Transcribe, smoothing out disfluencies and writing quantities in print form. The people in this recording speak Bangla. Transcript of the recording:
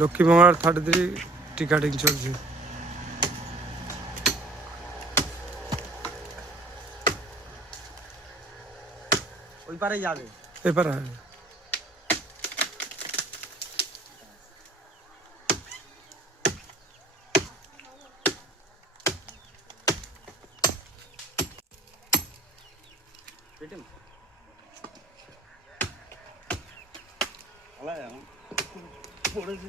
লক্ষ্মীমঙ্গলার 33 টিকাটিং চলছে। ওই পারে যাবে, এপারে পড়েছে।